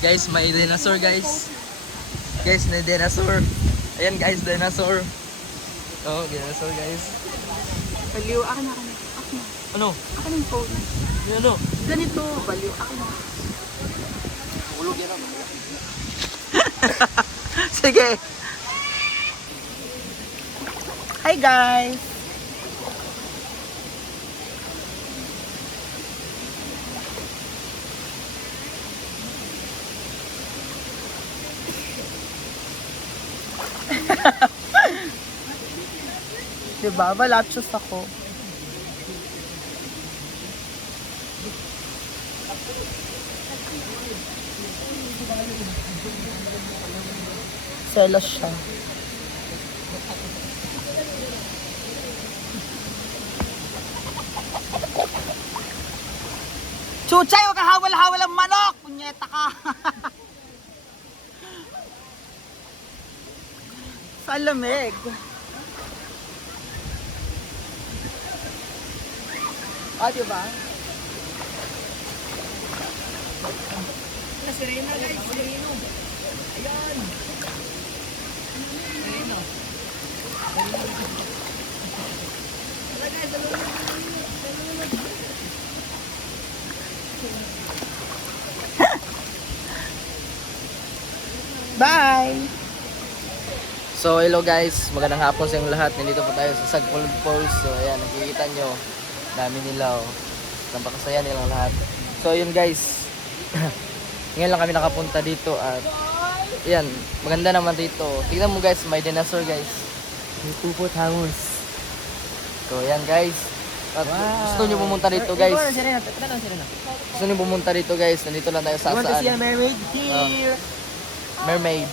Guys, may dinosaur guys. Guys, may dinosaur. Ayan guys, dinosaur. Oh, dinosaur guys. Baliw, akin na. Ano? Akin yung phone. Ano? Ganito, baliw, akin na. Ulog yan ako. Sige. Hi guys. Diba? Balachos ako. Selos siya. Chuchay, huwag ka hawal-hawal ang manok! Punyeta ka! Sa lamig. Diba? Sirena guys, sireno. Ayan. Sireno. Bye! So hello guys, magandang hapon sa inyong lahat. Nandito po tayo sa Sagpulong Falls. So ayan, nakikita nyo, dami nila oh. Napakasaya nilang lahat. So yun guys, ngayon lang kami nakapunta dito at ayan, maganda naman dito. Tignan mo guys, may dinosaur guys. May pupot hangos. So ayan guys, at gusto nyo pumunta dito guys. Gusto nyo pumunta dito guys, nandito lang tayo sa saan. mermaid here? Mermaid.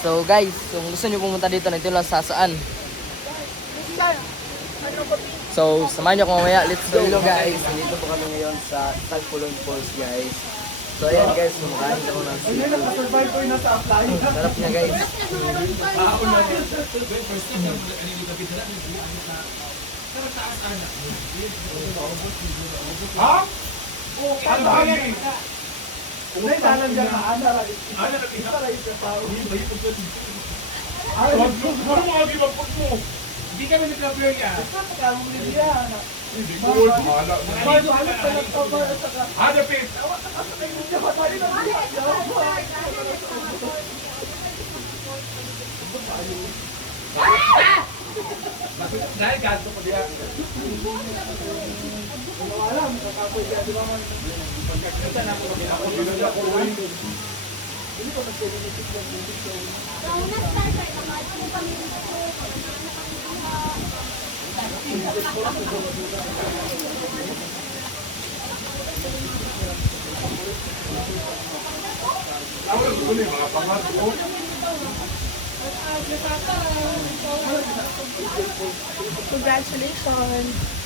So guys, kung gusto nyo pumunta dito, nandito lang sa saan. So, samahan nyo ako mamaya. Let's go. Hello guys, nandito po kami ngayon sa Sagpulong Falls guys. So ayan guys, kumakain ako ng seafood. Sarap niya guys. Ha? Ang dami. Kung saan dyan na ana lagi. Ana lagi. Wag mo mga gibapag mo. Hindi kami nag-prepare niya. Hindi ko all bahala. Pit. Dahil ganto ko diya. Alam, kakapoy siya, di ba man? Pagkakita na ako binula ko rin. Hindi ko nagpilitik lang dito. Tawag ko ni mga pangat ko. Congratulations!